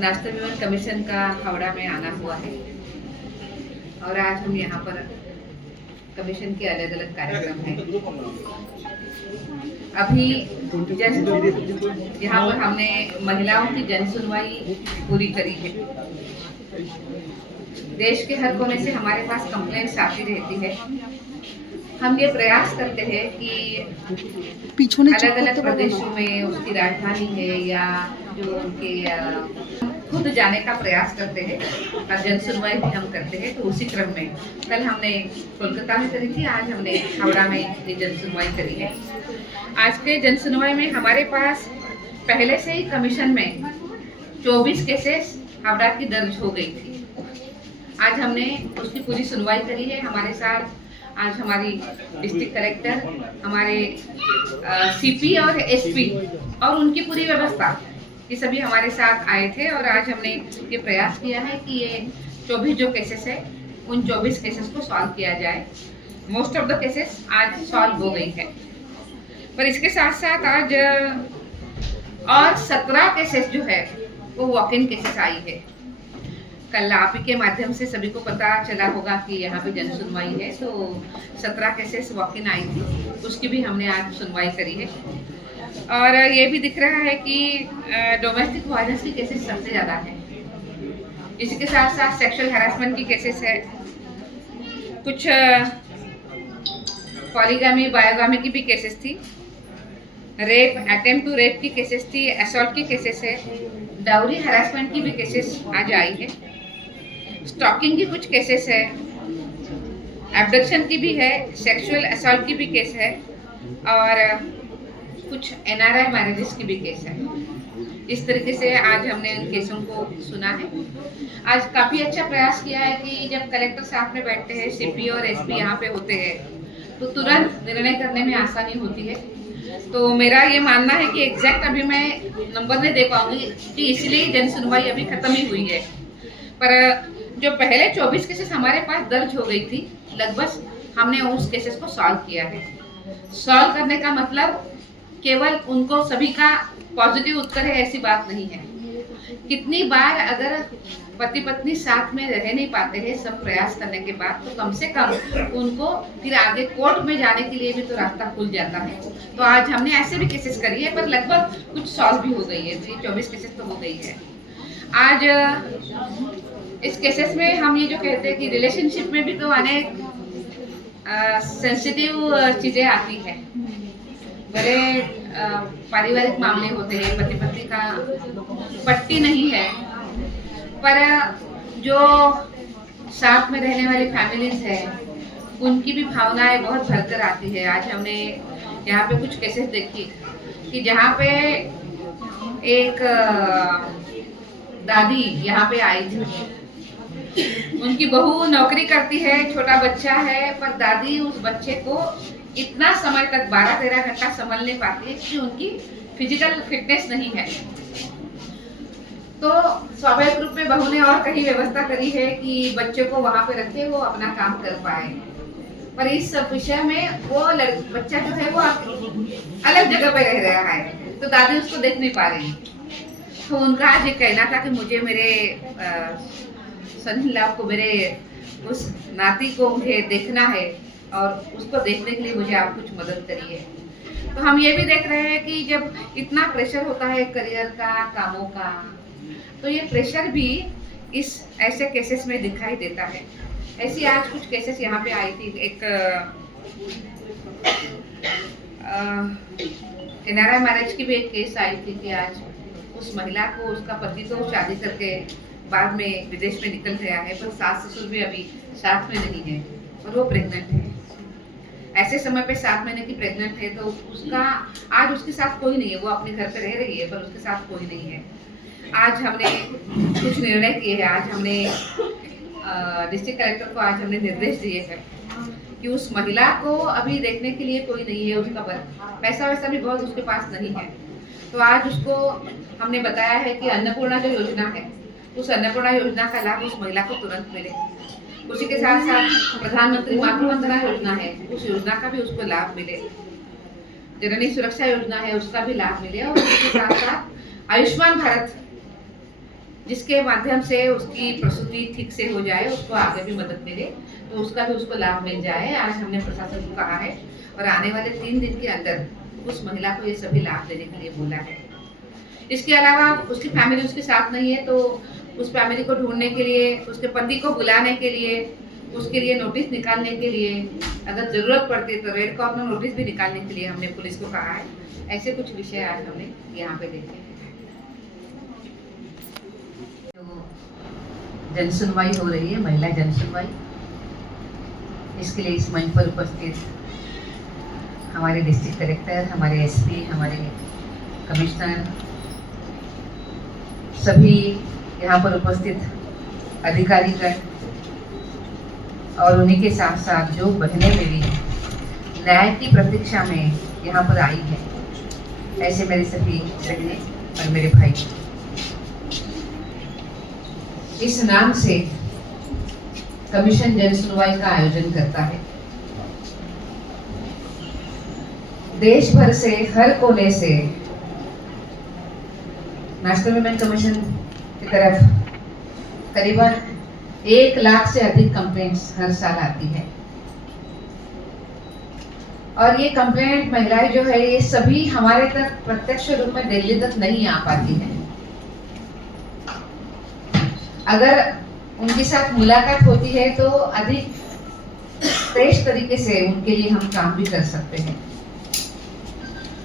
National women commission का हावड़ा में आना हुआ है और आज हम यहाँ पर कमीशन के अलग अलग कार्यक्रम हैं। अभी यहाँ पर हमने महिलाओं की जन सुनवाई पूरी करी है। देश के हर कोने से हमारे पास कंप्लेंट्स आती रहती है। हम ये प्रयास करते हैं कि अलग अलग प्रदेशों में उसकी राजधानी है या जो उनके खुद जाने का प्रयास करते हैं और जन सुनवाई भी हम करते हैं। तो उसी क्रम में कल हमने कोलकाता में करी थी, आज हमने हावड़ा में ये जन सुनवाई करी है। आज के जन सुनवाई में हमारे पास पहले से ही कमीशन में 24 केसेस हावड़ा की दर्ज हो गई थी। आज हमने उसकी पूरी सुनवाई करी है। हमारे साथ आज हमारी डिस्ट्रिक्ट कलेक्टर, हमारे सीपी और एसपी और उनकी पूरी व्यवस्था, ये सभी हमारे साथ आए थे और आज हमने ये प्रयास किया है कि ये 24 जो केसेस है उन 24 केसेस को सॉल्व किया जाए। मोस्ट ऑफ द केसेस आज सॉल्व हो गई है, पर इसके साथ साथ आज और 17 केसेस जो है वो वॉक इन केसेस आई है। कल आप ही के माध्यम से सभी को पता चला होगा कि यहाँ पे जन सुनवाई है, तो 17 केसेस वॉक इन आई थी, उसकी भी हमने आज सुनवाई करी है। और ये भी दिख रहा है कि डोमेस्टिक वायलेंस की केसेस सबसे ज़्यादा है। इसी के साथ साथ सेक्सुअल हैरेसमेंट की केसेस है, कुछ पॉलीगामी बायोगामी की भी केसेस थी, रेप अटेम्प्ट टू रेप की केसेस थी, असॉल्ट की केसेस है, डाउरी हैरेसमेंट की भी केसेस आज आई है, स्टॉकिंग की कुछ केसेस है, एब्डक्शन की भी है, सेक्सुअल असॉल्ट की भी केस है और कुछ एनआरआई मैरिजेस की भी केस है। इस तरीके से आज हमने उन केसों को सुना है। आज काफ़ी अच्छा प्रयास किया है कि जब कलेक्टर साथ में बैठते हैं, सीपी और एसपी यहाँ पे होते हैं, तो तुरंत निर्णय करने में आसानी होती है। तो मेरा ये मानना है कि एग्जैक्ट अभी मैं नंबर नहीं दे पाऊंगी कि इसलिए जन सुनवाई अभी खत्म ही हुई है, पर जो पहले 24 केसेस हमारे पास दर्ज हो गई थी, लगभग हमने उस केसेस को सॉल्व किया है। सॉल्व करने का मतलब केवल उनको सभी का पॉजिटिव उत्तर है ऐसी बात नहीं है। कितनी बार अगर पति पत्नी साथ में रह नहीं पाते हैं सब प्रयास करने के बाद, तो कम से कम उनको फिर आगे कोर्ट में जाने के लिए भी तो रास्ता खुल जाता है। तो आज हमने ऐसे भी केसेस करी है, पर लगभग कुछ सॉल्व भी हो गई है। तो ये 24 केसेस तो हो गई है। आज इस केसेस में हम ये जो कहते हैं कि रिलेशनशिप में भी तो अनेक सेंसिटिव चीज़ें आती है। बड़े पारिवारिक मामले होते हैं, पति पत्नी का पट्टी नहीं है, पर जो साथ में रहने वाली फैमिलीज है उनकी भी भावनाएं बहुत भरकर आती है। आज हमने यहाँ पे कुछ केसेस देखी कि जहाँ पे एक दादी यहाँ पे आई थी, उनकी बहू नौकरी करती है, छोटा बच्चा है, पर दादी उस बच्चे को इतना समय तक 12-13 घंटा संभाल नहीं पाती है कि उनकी फिजिकल फिटनेस नहीं है। तो स्वाभाविक रूप में बहू ने और कहीं व्यवस्था करी है कि बच्चे को वहां पे रखे वो अपना काम कर पाए, पर इस सब विषय में वो बच्चा जो है वो अलग जगह पे रह रहा है, तो दादी उसको देख नहीं पा रही। तो उनका आज ये कहना था कि मुझे मेरे सन-इन-लॉ को, मेरे उस नाती को मुझे देखना है और उसको देखने के लिए मुझे आप कुछ मदद करिए। तो हम ये भी देख रहे हैं कि जब इतना प्रेशर होता है करियर का, कामों का, तो ये प्रेशर भी इस ऐसे केसेस में दिखाई देता है। ऐसी आज कुछ केसेस यहाँ पे आई थी। एक एनआरआई मैरिज की भी एक केस आई थी कि आज उस महिला को, उसका पति तो शादी करके बाद में विदेश में निकल गया है, पर सास ससुर भी अभी साथ में नहीं है और वो प्रेग्नेंट है। ऐसे समय पे 7 महीने की प्रेग्नेंट है, तो उसका आज उसके साथ कोई नहीं है, वो अपने घर पे रह रही है, पर उसके साथ कोई नहीं है। आज हमने कुछ निर्णय किए हैं। आज हमने डिस्ट्रिक्ट कलेक्टर को आज हमने निर्देश दिए हैं कि उस महिला को अभी देखने के लिए कोई नहीं है, उसका पैसा वैसा भी बहुत उसके पास नहीं है। तो आज उसको हमने बताया है कि अन्नपूर्णा जो योजना है, उस अन्नपूर्णा योजना का लाभ उस महिला को तुरंत मिले। उसी के साथ साथ प्रधानमंत्री मातृवंदना योजना है, उस योजना का भी उसको लाभ मिले। जननी सुरक्षा योजना है, उसका भी लाभ मिले। और उसके साथ साथ आयुष्मान भारत जिसके माध्यम से उसकी प्रसूति ठीक से हो जाए, उसको आगे भी मदद मिले, तो उसका भी उसको लाभ मिल जाए। आज हमने प्रशासन को कहा है और आने वाले 3 दिन के अंदर उस महिला को ये सभी लाभ देने के लिए बोला है। इसके अलावा उसकी फैमिली उसके साथ नहीं है, तो उस फैमिली को ढूंढने के लिए, उसके पति को बुलाने के लिए, उसके लिए नोटिस निकालने के लिए, अगर ज़रूरत पड़ती है तो रेड कॉर्नर नोटिस भी निकालने के लिए हमने पुलिस को कहा है। ऐसे कुछ विषय आज हमने यहाँ पे देखे हैं। तो जन सुनवाई हो रही है, महिला जन सुनवाई, इसके लिए इस मंच पर उपस्थित हमारे डिस्ट्रिक्ट कलेक्टर, हमारे एसपी, हमारे कमिश्नर, सभी यहाँ पर उपस्थित अधिकारीगण और उन्हीं के साथ साथ जो बहनें मेरी न्याय की प्रतीक्षा में यहाँ पर आई है, ऐसे मेरे सभी बहनें और मेरे भाई, इस नाम से कमीशन जन सुनवाई का आयोजन करता है। देश भर से, हर कोने से नेशनल वुमेन कमीशन की तरफ करीबन 1 लाख से अधिक कंप्लेंट्स हर साल आती है। और ये कंप्लेंट महिलाएं जो है, ये सभी हमारे तक प्रत्यक्ष रूप में दिल्ली तक नहीं आ पाती है। अगर उनके साथ मुलाकात होती है तो अधिक तेज तरीके से उनके लिए हम काम भी कर सकते हैं।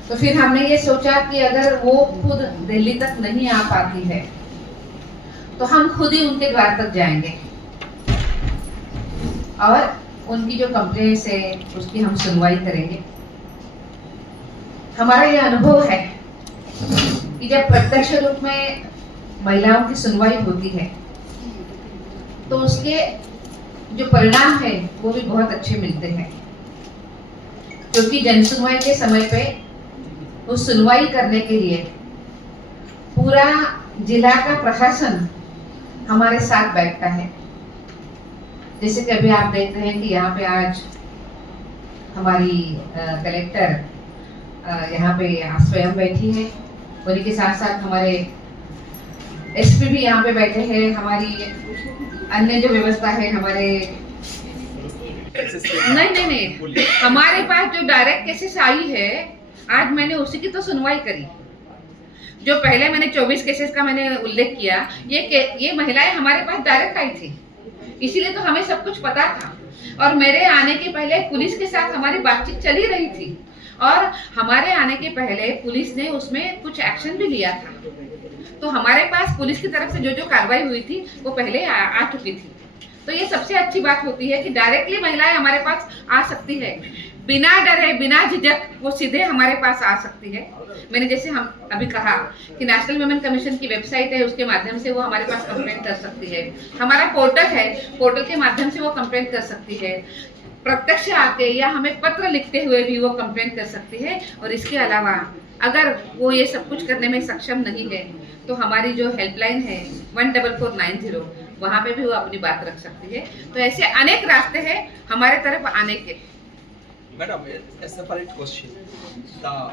तो फिर हमने ये सोचा कि अगर वो खुद दिल्ली तक नहीं आ पाती है तो हम खुद ही उनके द्वार तक जाएंगे और उनकी जो कंप्लेंट्स है उसकी हम सुनवाई करेंगे। हमारा ये अनुभव है कि जब प्रत्यक्ष रूप में महिलाओं की सुनवाई होती है तो उसके जो परिणाम है वो भी बहुत अच्छे मिलते हैं, क्योंकि जन सुनवाई के समय पे उस सुनवाई करने के लिए पूरा जिला का प्रशासन हमारे साथ बैठता है। जैसे कि अभी आप देख रहे हैं कि यहाँ पे आज हमारी कलेक्टर यहाँ पे स्वयं बैठी है, उन्हीं के साथ साथ हमारे एसपी भी यहाँ पे बैठे हैं। हमारी अन्य जो व्यवस्था है, हमारे नहीं, हमारे पास जो डायरेक्ट केसेस आई है, आज मैंने उसी की तो सुनवाई करी। जो पहले मैंने 24 केसेस का मैंने उल्लेख किया, ये महिलाएं हमारे पास डायरेक्ट आई थी, इसीलिए तो हमें सब कुछ पता था। और मेरे आने के पहले पुलिस के साथ हमारी बातचीत चली रही थी और हमारे आने के पहले पुलिस ने उसमें कुछ एक्शन भी लिया था। तो हमारे पास पुलिस की तरफ से जो जो कार्रवाई हुई थी वो पहले आ चुकी थी। तो ये सबसे अच्छी बात होती है कि डायरेक्टली महिलाएं हमारे पास आ सकती है, बिना डरे, बिना झिझक वो सीधे हमारे पास आ सकती है। मैंने जैसे हम अभी कहा कि नेशनल वुमेन कमीशन की वेबसाइट है, उसके माध्यम से वो हमारे पास कंप्लेंट कर सकती है। हमारा पोर्टल है, पोर्टल के माध्यम से वो कंप्लेंट कर सकती है। प्रत्यक्ष आके या हमें पत्र लिखते हुए भी वो कंप्लेंट कर सकती है। और इसके अलावा अगर वो ये सब कुछ करने में सक्षम नहीं है तो हमारी जो हेल्पलाइन है 14490, वहाँ पे भी वो अपनी बात रख सकती है। तो ऐसे अनेक रास्ते हैं हमारे तरफ आने के। Madam, a separate question. The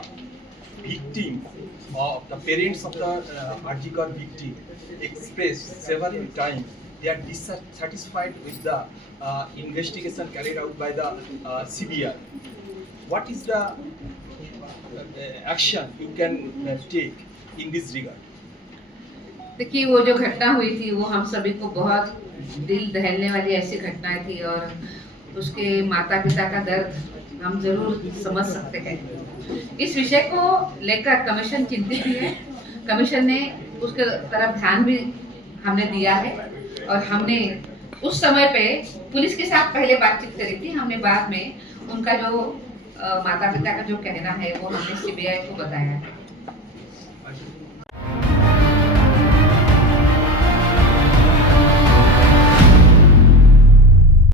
victim or the parents of the Arjikar victim expressed several times they are dissatisfied with the investigation carried out by the CBI. What is the action you can take in this regard? देखिए, वो जो घटना हुई थी वो हम सभी को बहुत दिल दहलने वाली ऐसी घटनाएं थी और उसके माता पिता का दर्द हम जरूर समझ सकते हैं। इस विषय को लेकर कमीशन चिंतित भी है। कमीशन ने उसके तरफ ध्यान भी हमने दिया है और हमने उस समय पे पुलिस के साथ पहले बातचीत करी थी। हमने बाद में उनका जो माता पिता का जो कहना है वो हमने सीबीआई को बताया है।